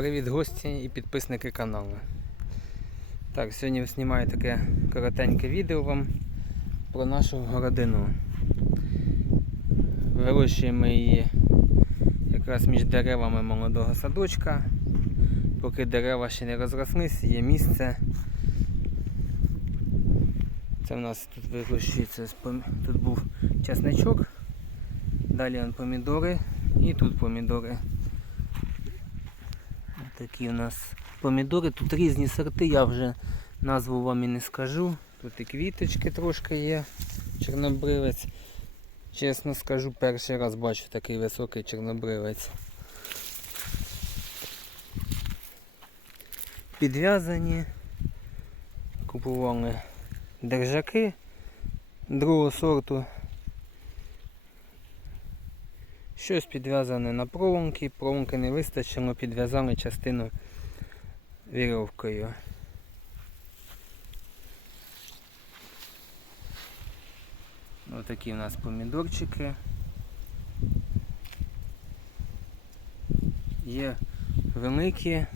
Привіт гості і підписники каналу. Так, сьогодні знімаю таке коротеньке відео вам про нашу городину. Вирощуємо її якраз між деревами молодого садочка. Поки дерева ще не розрослись, є місце. Це в нас тут вирощується, тут був часничок, далі помідори і тут помідори. Такі у нас помідори. Тут різні сорти, я вже назву вам і не скажу. Тут і квіточки трошки є, чорнобривець. Чесно скажу, перший раз бачу такий високий чорнобривець. Підв'язані. Купували держаки другого сорту. Щось підв'язане на проволоки, проволоки не вистачило, підв'язали частину вірьовкою. Ось такі у нас помідорчики. Є великі,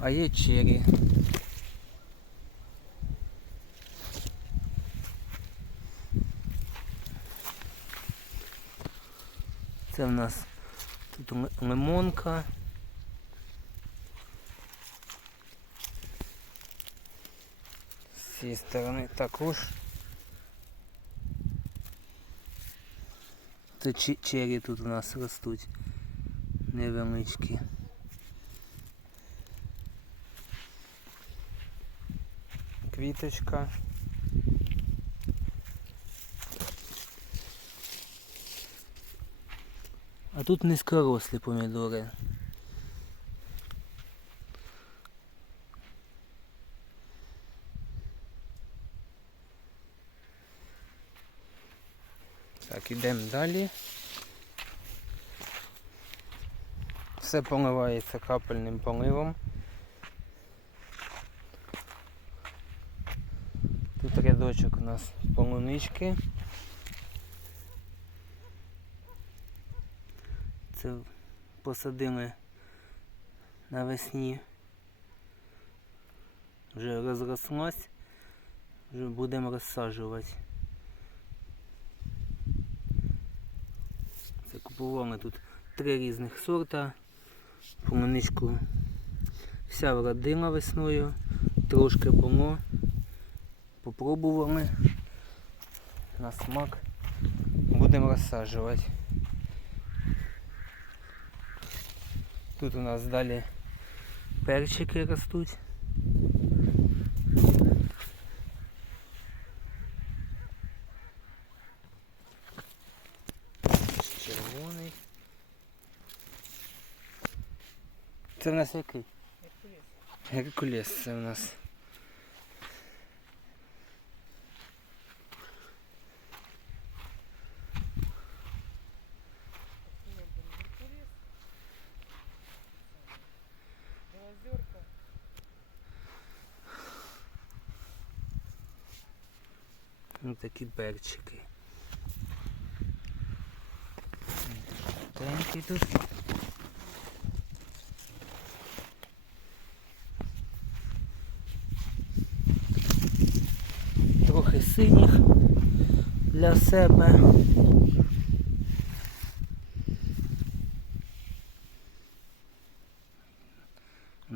а є чері. Це в нас тут лимонка. З цієї сторони також. Це чері тут у нас ростуть невеличкі. Квіточка. А тут низькорослі помідори. Так, ідемо далі. Все поливається капельним поливом. Тут рядочок у нас полунички. Це посадили навесні. Вже розрослась, вже будемо розсаджувати. Це купували тут три різних сорта. Полуничку вся вродила весною, трошки було. Попробували на смак. Будемо розсаджувати. Тут у нас далі перчики ростуть. Червоний. Це в нас який? Геркулес це у нас. Такі перчики. Тенький тут. Трохи синіх для себе.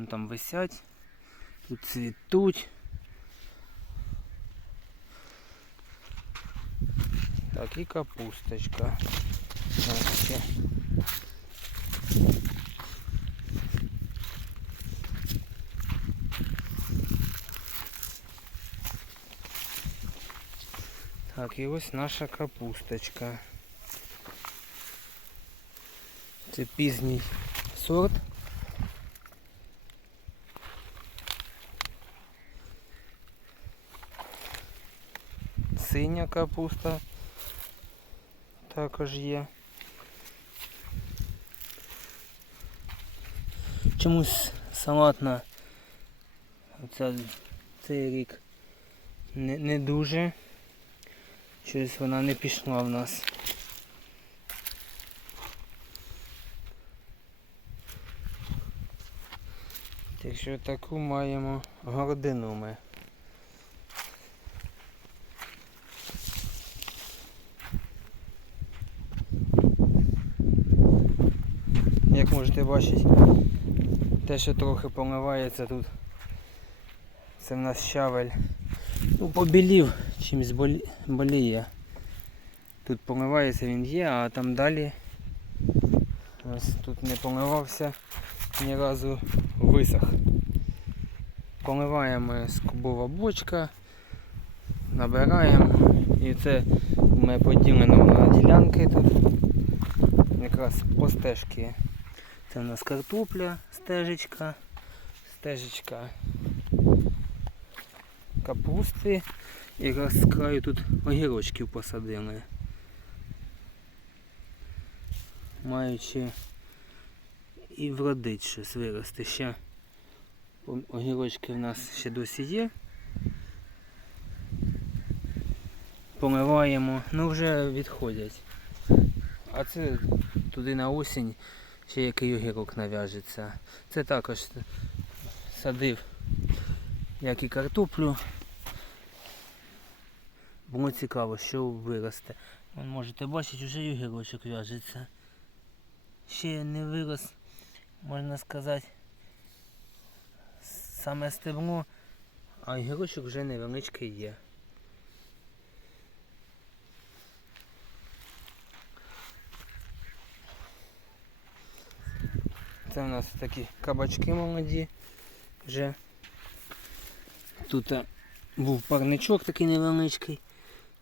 Там висять, тут цвітуть. Так, і капусточка. Так, ще. Так, і ось наша капусточка. Це пізній сорт. Синя капуста Також є. Чомусь салатна оця, цей рік не, не дуже. Щось вона не пішла в нас. Так що таку маємо гордину ми. Можете бачити, те, що трохи помивається тут, це в нас щавель. Ну, побілів, чимось болі... боліє. Тут помивається він є, а там далі ось тут не помивався ні разу висох. Поливаємо з бочка, набираємо і це ми поділено на ділянки тут. Якраз по стежки. Це у нас картопля, стежечка, стежечка капусти. І якраз з краю тут огірочків посадили. Маючи і вродить щось вирости ще. Огірочки в нас ще досі є. Помиваємо, ну вже відходять. А це туди на осінь ще який огірок нав'яжеться. Це також садив, як і картоплю. Було цікаво, що виросте. Вон можете бачити, вже огірочок в'яжеться. Ще не вирос, можна сказати, саме стебло, а огірочок вже невеличкий є. Це у нас такі кабачки молоді вже. Тут е, був парничок такий невеличкий,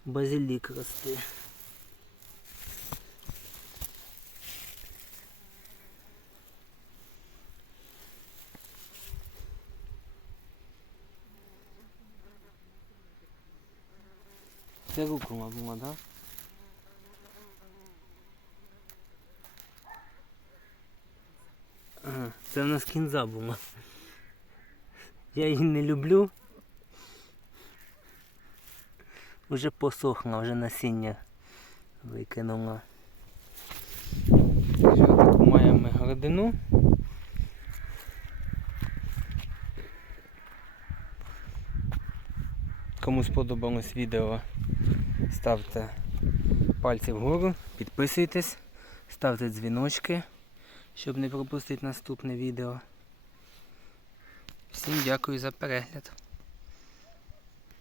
базилік росте. Це рукола була, так? Да? Це в нас кінза була. Я її не люблю. Вже посохла, вже насіння викинула. Таку маємо городину. Кому сподобалось відео, ставте пальці вгору, підписуйтесь, ставте дзвіночки, щоб не пропустити наступне відео. Всім дякую за перегляд.